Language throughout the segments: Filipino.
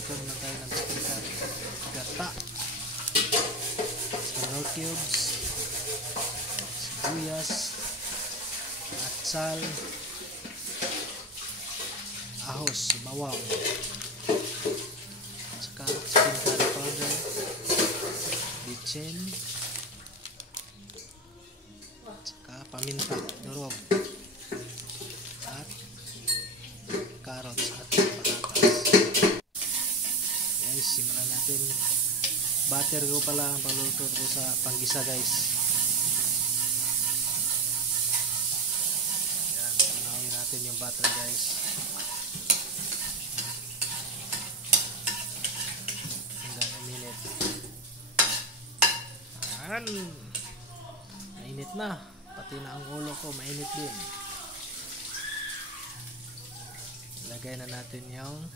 Magluto naman tayo ng gata. Snow cubes, sibuyas, atsal, ahos, bawang, saka spring curry powder, bitchin, saka paminta, durog, at carrots at patatas. Guys, simulan natin. Butter ko pala ang paluto ko sa panggisa, guys. Yan, panahawin natin yung butter, guys. Hanggang minute. Yan. Mainit na. Pati na ang ulo ko, mainit din. Ilagay na natin yung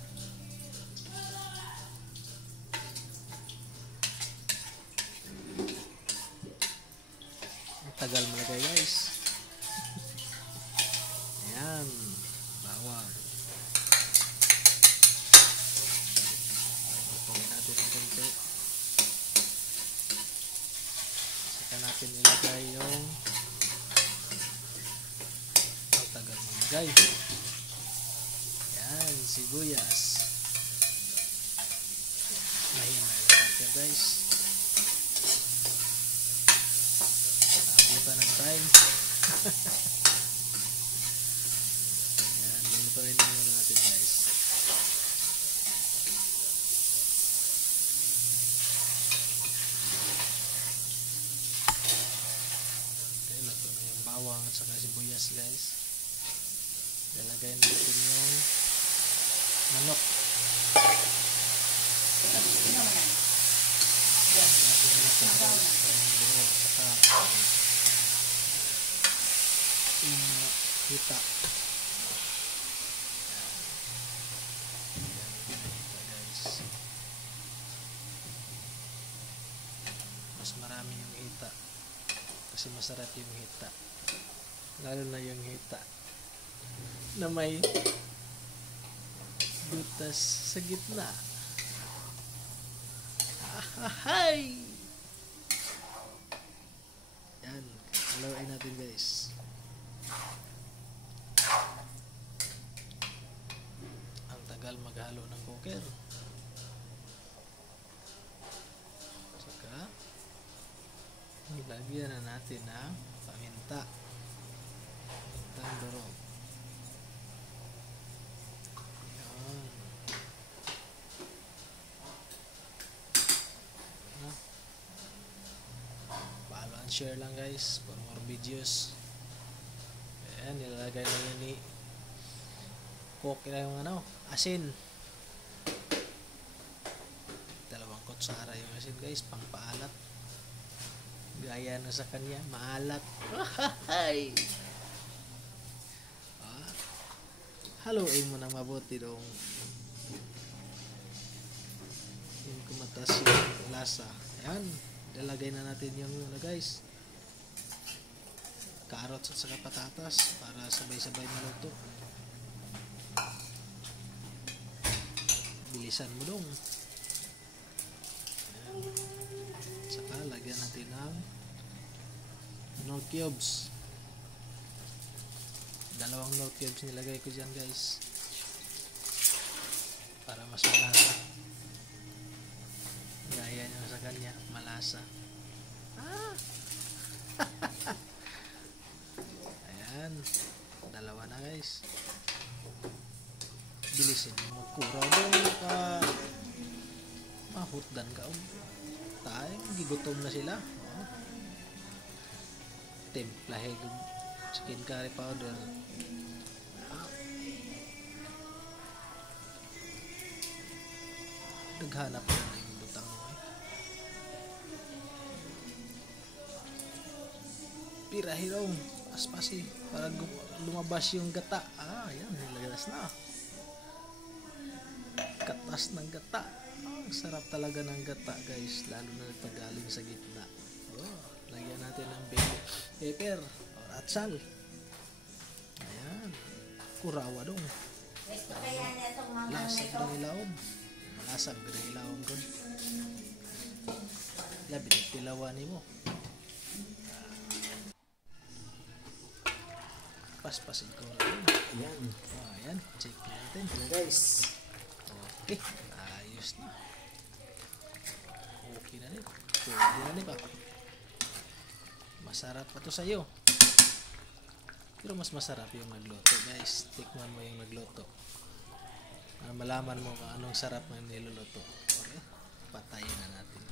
tagal malagay, guys. Ayan, bawang. Pagpawin natin ng konti. Saka natin ilagay yung ang tagal malagay. Ayan, sibuyas. Mahina yung natin, guys. Ng time. Ayan, lulutuin na muna natin, guys. Okay, luto na yung bawang at saka sibuyas, guys. Lalagay natin yung manok. Hita. Guys. Mas marami yung hita. Kasi masarap yung hita. Lalo na yung hita na may butas sa gitna. Ahahay! Yan. Haluin natin, guys. Maghalo ng cooker. Saka ilagyan na natin ng paminta. Pamintang durog. Ayan. Follow and share lang, guys, for more videos. Ayan, nilalagay na yun ni cook yung asin. Dalawang kutsara yung asin, guys, pang paalat. Gaya na sa kanya, maalat. Haluin mo nang mabuti dong. Yung kumatas yung lasa. Ayan, lalagay na natin yung guys, carrots at saka patatas para sabay-sabay maluto. Bilisan mo dong. Ayan. Saka lagyan natin ng Knorr cubes. Dalawang Knorr cubes nilagay ko dyan, guys, para mas malasa. Gaya nyo sa kanya, malasa. Ayan, dalawa na, guys. Bilisin mo magkuraw doon ka mahutdan ka tayo, gigutom na sila. Templahe chicken curry powder. Naghanap na yung butang mo, pirahirong aspasi para lumabas yung gata. Ayan, nilagalas na. Katas ng gata. Ang sarap talaga ng gata, guys, lalo na pagaling sa gitna. Lagyan natin ng bell pepper or atsal. Ayan, kurawa dong. Lasap ng ilaw. Lasang ginailawang ko. Labi na tilawan mo. Paspasin ko rin. Ayan. Ayan, check natin. Ayan guys. Okay, ayos na. Okay na rin. Pwede na rin ba? Masarap pa to sa'yo. Pero mas masarap yung nagluto guys. Tikman mo yung nagluto. Para malaman mo kung anong sarap ng niluluto. Okay, patayin na natin.